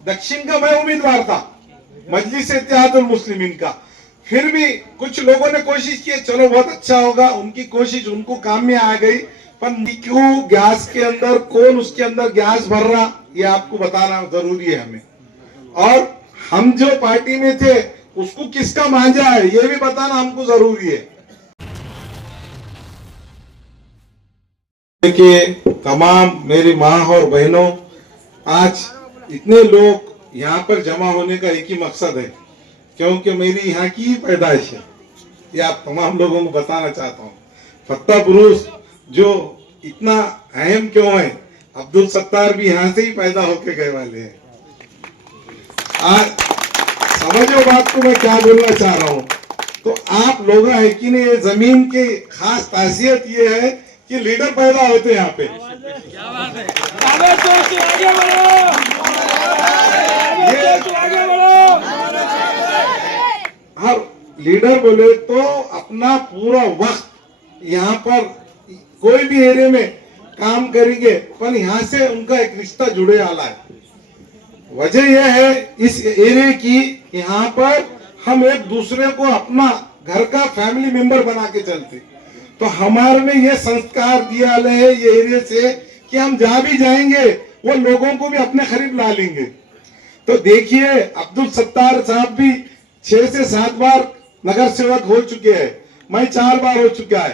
दक्षिण का मैं उम्मीदवार था मजलिस इत्तेहादुल मुस्लिमीन का। फिर भी कुछ लोगों ने कोशिश की, चलो बहुत अच्छा होगा, उनकी कोशिश उनको काम में आ गई। पर क्यों गैस के अंदर, कौन उसके अंदर गैस भर रहा, ये आपको बताना जरूरी है हमें। और हम जो पार्टी में थे उसको किसका मांझा है ये भी बताना हमको जरूरी है। देखिए तमाम मेरी माँ और बहनों, आज इतने लोग यहाँ पर जमा होने का एक ही मकसद है, क्योंकि मेरी यहाँ की पैदाइश है। ये आप तमाम लोगों को बताना चाहता हूँ। फत्ता पुरुष जो इतना अहम क्यों है, अब्दुल सत्तार भी यहाँ से ही पैदा होके गए वाले हैं। आज समझो बात को मैं क्या बोलना चाह रहा हूँ। तो आप लोग है कि नहीं, ये जमीन की खास खासियत ये है कि लीडर पैदा होते हैं यहाँ पे। हर लीडर बोले तो अपना पूरा वक्त यहाँ पर कोई भी एरिया में काम करेंगे, पर यहाँ से उनका एक रिश्ता जुड़े आला है। वजह यह है इस एरिया की, यहाँ पर हम एक दूसरे को अपना घर का फैमिली मेंबर बना के चलते। तो हमारे में ये संस्कार दिया है ये एरिया से कि हम जहां भी जाएंगे वो लोगों को भी अपने करीब ला लेंगे। तो देखिए अब्दुल सत्तार साहब भी 6 से 7 बार नगर सेवक हो चुके हैं, मैं 4 बार हो चुका है।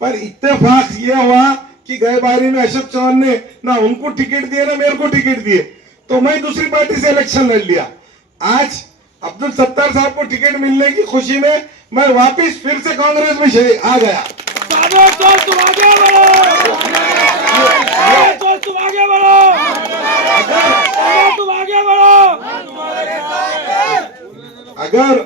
पर इत्तेफाक ये हुआ कि गए बारी में अशोक चौहान ने ना उनको टिकट दिए ना मेरे को टिकट दिए, तो मैं दूसरी पार्टी से इलेक्शन लड़ लिया। आज अब्दुल सत्तार साहब को टिकट मिलने की खुशी में मैं वापस फिर से कांग्रेस में आ गया। अगर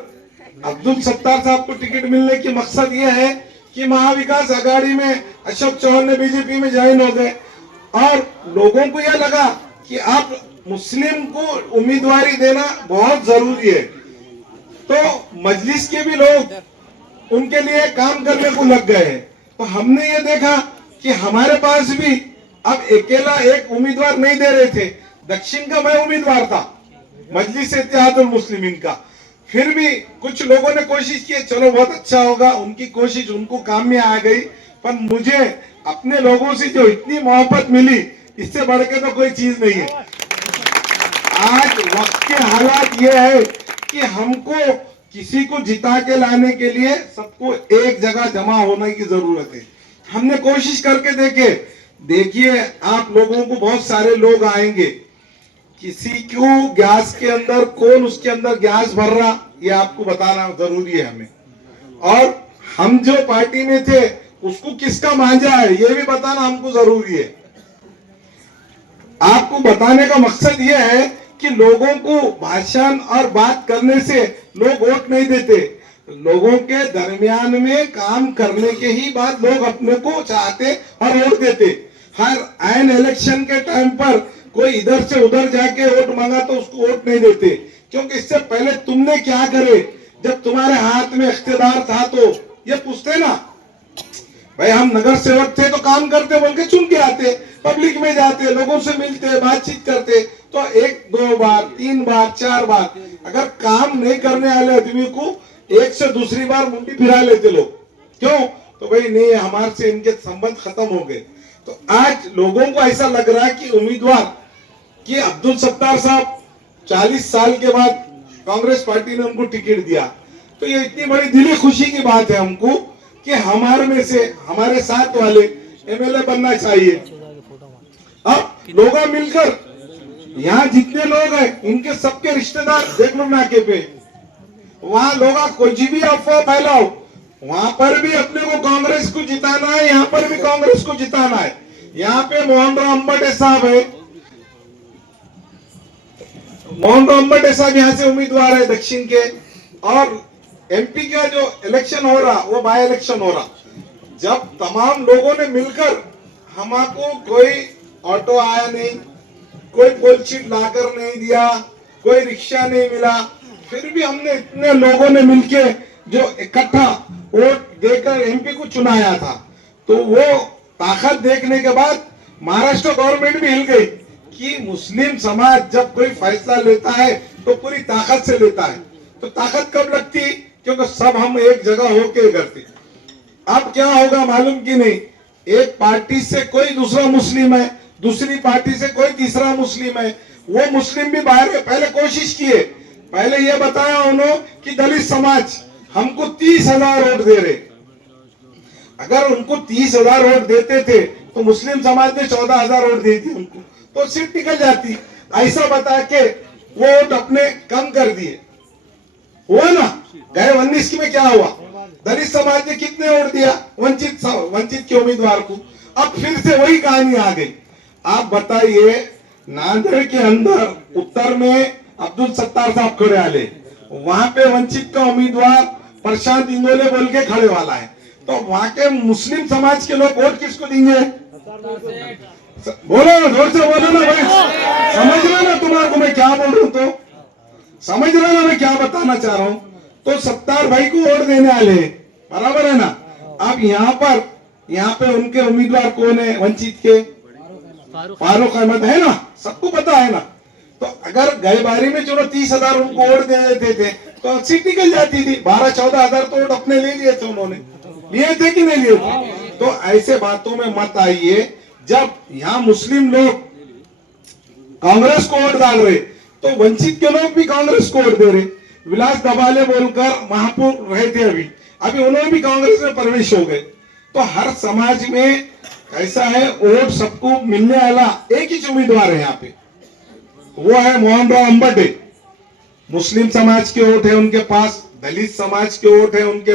अब्दुल सत्तार साहब को टिकट मिलने की मकसद ये है कि महाविकास आघाड़ी में अशोक चौहान ने बीजेपी में ज्वाइन हो गए और लोगों को यह लगा कि आप मुस्लिम को उम्मीदवारी देना बहुत जरूरी है, तो मजलिस के भी लोग उनके लिए काम करने को लग गए हैं। तो हमने ये देखा कि हमारे पास भी अब अकेला एक उम्मीदवार नहीं दे रहे थे। दक्षिण का मैं उम्मीदवार था मजलिस इत्तेहादुल मुस्लिमीन का। फिर भी कुछ लोगों ने कोशिश की, चलो बहुत अच्छा होगा, उनकी कोशिश उनको काम में आ गई। पर मुझे अपने लोगों से जो इतनी मोहब्बत मिली, इससे बढ़ के तो कोई चीज नहीं है। आज वक्त के हालात ये है कि हमको किसी को जिता के लाने के लिए सबको एक जगह जमा होने की जरूरत है। हमने कोशिश करके देखिए आप लोगों को बहुत सारे लोग आएंगे, किसी क्यों गैस के अंदर, कौन उसके अंदर गैस भर रहा, ये आपको बताना जरूरी है हमें। और हम जो पार्टी में थे उसको किसका मांझा है ये भी बताना हमको जरूरी है। आपको बताने का मकसद ये है कि लोगों को भाषण और बात करने से लोग वोट नहीं देते, लोगों के दरमियान में काम करने के ही बाद लोग अपने को चाहते और वोट देते। हर आयन इलेक्शन के टाइम पर कोई इधर से उधर जाके वोट मांगा तो उसको वोट नहीं देते, क्योंकि इससे पहले तुमने क्या करे, जब तुम्हारे हाथ में इख्तियार था तो ये पूछते ना, भाई हम नगर सेवक थे तो काम करते बोल के चुन के आते, पब्लिक में जाते, लोगों से मिलते, बातचीत करते, तो 1 2 बार 3 बार 4 बार अगर काम नहीं करने वाले आदमी को एक से दूसरी बार मुंडी फिरा लेते लोग। क्यों? तो भाई नहीं, हमारे से इनके संबंध खत्म हो गए। तो आज लोगों को ऐसा लग रहा है कि उम्मीदवार कि अब्दुल सत्तार साहब 40 साल के बाद कांग्रेस पार्टी ने उनको टिकट दिया, तो ये इतनी बड़ी दिली खुशी की बात है हमको कि हमारे में से हमारे साथ वाले एमएलए बनना चाहिए। अब लोग मिलकर यहाँ जितने लोग हैं इनके सबके रिश्तेदार देख लो नाके पे, वहाँ लोग कुछ भी अफवाह फैलाओ, वहां पर भी अपने को कांग्रेस को जिताना है, यहाँ पर भी कांग्रेस को जिताना है। यहाँ पे मोहन राव अंबटे साहब है, मोहन राव अंबटे साहब यहाँ से उम्मीदवार है दक्षिण के, और एमपी का जो इलेक्शन हो रहा वो बाय इलेक्शन हो रहा। जब तमाम लोगों ने मिलकर, हमको कोई ऑटो आया नहीं, कोई पोलशीट लाकर नहीं दिया, कोई रिक्शा नहीं मिला, फिर भी हमने इतने लोगों ने मिलके जो इकट्ठा वोट देकर एमपी को चुनाया था। तो वो ताकत देखने के बाद महाराष्ट्र गवर्नमेंट भी हिल गई कि मुस्लिम समाज जब कोई फैसला लेता है तो पूरी ताकत से लेता है। तो ताकत कब लगती? क्योंकि सब हम एक जगह होके करते। अब क्या होगा मालूम कि नहीं, एक पार्टी से कोई दूसरा मुस्लिम है, दूसरी पार्टी से कोई तीसरा मुस्लिम है, वो मुस्लिम भी बाहर है। पहले कोशिश किए, पहले ये बताया उन्होंने कि दलित समाज हमको 30,000 वोट दे रहे। अगर उनको 30,000 वोट देते थे तो मुस्लिम समाज ने 14,000 वोट दी थी उनको, तो सीट निकल जाती। ऐसा बता के वो वोट अपने कम कर दिए। हुआ ना, गए 19 में क्या हुआ, दलित समाज ने कितने वोट दिया वंचित के उम्मीदवार को। अब फिर से वही कहानी आ गई। आप बताइए, नांदेड़ के अंदर उत्तर में अब्दुल सत्तार साहब खड़े वाले, वहां पे वंचित का उम्मीदवार प्रशांत इंगोले बोल के खड़े वाला है। तो वहां के मुस्लिम समाज के लोग वोट किसको देंगे? बोलो ना, जोर से बोलो ना भाई, समझ रहे ना तुम्हारे को मैं क्या बोल रहा हूँ? तो समझ रहे ना मैं क्या बताना चाह रहा हूँ? तो सत्तार भाई को वोट देने वाले, बराबर है ना। अब यहाँ पे उनके उम्मीदवार कौन है वंचित के? फारूक अहमद है ना, सबको पता है ना। तो अगर गए बारी में चलो 30,000 उनको वोट दे देते थे तो सीट निकल जाती थी। 12-14,000 तो वोट अपने ले लिए थे, उन्होंने लिए थे कि नहीं लिए थे? तो ऐसे बातों में मत आइए। जब यहाँ मुस्लिम लोग कांग्रेस को वोट डाल रहे तो वंचित के लोग भी कांग्रेस को वोट दे रहे। विलास दबाले बोलकर महापुर रहे थे, अभी उन्होंने भी कांग्रेस में प्रवेश हो गए। तो हर समाज में ऐसा है, वोट सबको मिलने वाला एक ही उम्मीदवार है यहाँ पे, वो है मोहन राव अंबटे। मुस्लिम समाज के वोट है उनके पास, दलित समाज के वोट है उनके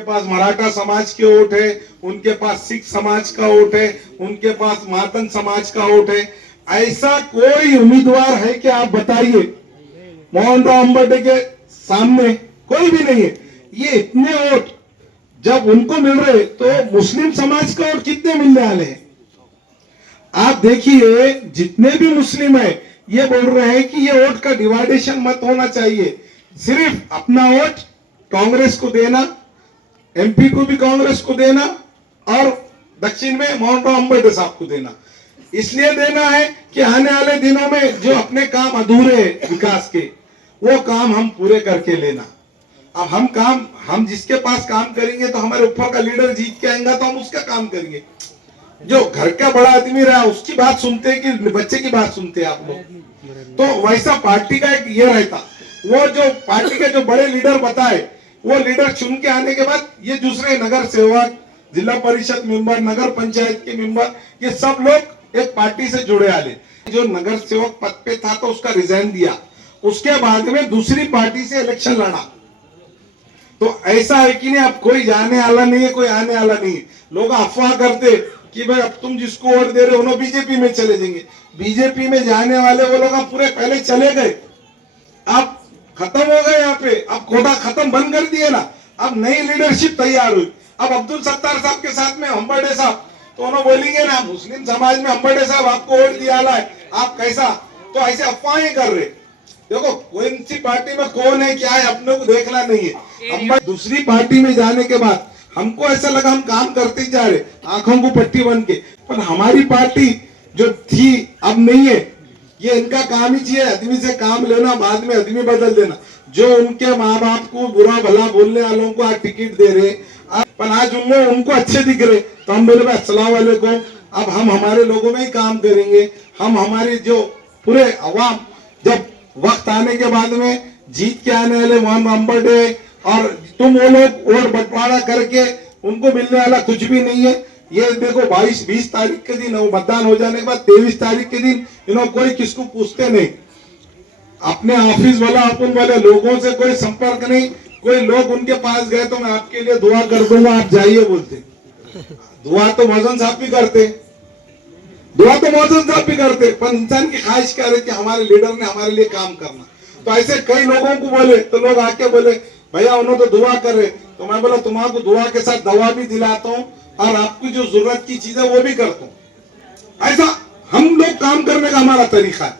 पास मराठा समाज के वोट है उनके पास, सिख समाज का वोट है उनके पास, मातन समाज का वोट है। ऐसा कोई उम्मीदवार है कि आप बताइए मोहन राव अंबटे के सामने? कोई भी नहीं है। ये इतने वोट जब उनको मिल रहे तो मुस्लिम समाज का वोट कितने मिलने वाले हैं? आप देखिए, जितने भी मुस्लिम है ये बोल रहे हैं कि ये वोट का डिवाइडेशन मत होना चाहिए, सिर्फ अपना वोट कांग्रेस को देना, एमपी को भी कांग्रेस को देना और दक्षिण में मोहन राव अंबटे साहब को देना। इसलिए देना है कि आने वाले दिनों में जो अपने काम अधूरे हैं विकास के, वो काम हम पूरे करके लेना। अब हम जिसके पास काम करेंगे तो हमारे ऊपर का लीडर जीत के आएगा तो हम उसका काम करेंगे। जो घर का बड़ा आदमी रहा उसकी बात सुनते हैं कि बच्चे की बात सुनते हैं आप लोग? तो वैसा पार्टी का एक ये रहता, वो जो पार्टी के जो बड़े लीडर बताए वो लीडर चुन के आने के बाद ये दूसरे नगर सेवक, जिला परिषद मेंबर, नगर पंचायत के मेंबर, ये सब लोग एक पार्टी से जुड़े आले। जो नगर सेवक पद पे था तो उसका रिजाइन दिया, उसके बाद में दूसरी पार्टी से इलेक्शन लड़ा। तो ऐसा है कि नहीं, अब कोई जाने वाला नहीं है, कोई आने वाला नहीं है। लोग अफवाह करते कि भाई अब तुम जिसको वोट दे रहे हो ना बीजेपी में चले जाएंगे। बीजेपी में जाने वाले वो लोग पूरे पहले चले गए, अब खत्म हो गए यहाँ पे। अब कोटा खत्म बंद कर दिए ना, अब नई लीडरशिप तैयार हुई। अब अब्दुल सत्तार साहब के साथ में अंबटे साहब, तो उन्होंने बोलेंगे ना मुस्लिम समाज में अंबटे साहब आपको वोट दिया है, आप कैसा? तो ऐसे अफवाहें कर रहे। देखो कौन सी पार्टी में कौन है क्या है अपने को देखना नहीं है। दूसरी पार्टी में जाने के बाद हमको ऐसा लगा हम काम करते ही जा रहे, आंखों को पट्टी बन के, पर हमारी पार्टी जो थी अब नहीं है। ये इनका काम ही चाहिए, आदमी से काम लेना, बाद में आदमी बदल देना। जो उनके माँ बाप को बुरा भला बोलने वालों को आज टिकट दे रहे, पर आज उनको अच्छे दिख रहे, तो हम बोले भाई अस्सलाम वालेकुम, अब हम हमारे लोगों में ही काम करेंगे। हम हमारी जो पूरे अवाम, जब वक्त आने के बाद में जीत के आने वाले मोहन अंबटे और तुम वो लोग वोट बंटवारा करके उनको मिलने वाला कुछ भी नहीं है। ये देखो 22-20 तारीख के दिन मतदान हो जाने के बाद 23 तारीख के दिन कोई किसको पूछते नहीं, अपने ऑफिस वाला अपन वाले लोगों से कोई संपर्क नहीं। कोई लोग उनके पास गए तो मैं आपके लिए दुआ कर दूंगा, आप जाइए बोलते। दुआ तो मौजन साहब भी करते, पर इंसान की ख्वाहिश क्या रहती है हमारे लीडर ने हमारे लिए काम करना। तो ऐसे कई लोगों को बोले तो लोग आके बोले भैया उन्होंने तो दुआ करे, तो मैं बोला तुम्हारा दुआ के साथ दवा भी दिलाता हूँ और आपकी जो जरूरत की चीजें वो भी करता हूँ। ऐसा हम लोग काम करने का हमारा तरीका है।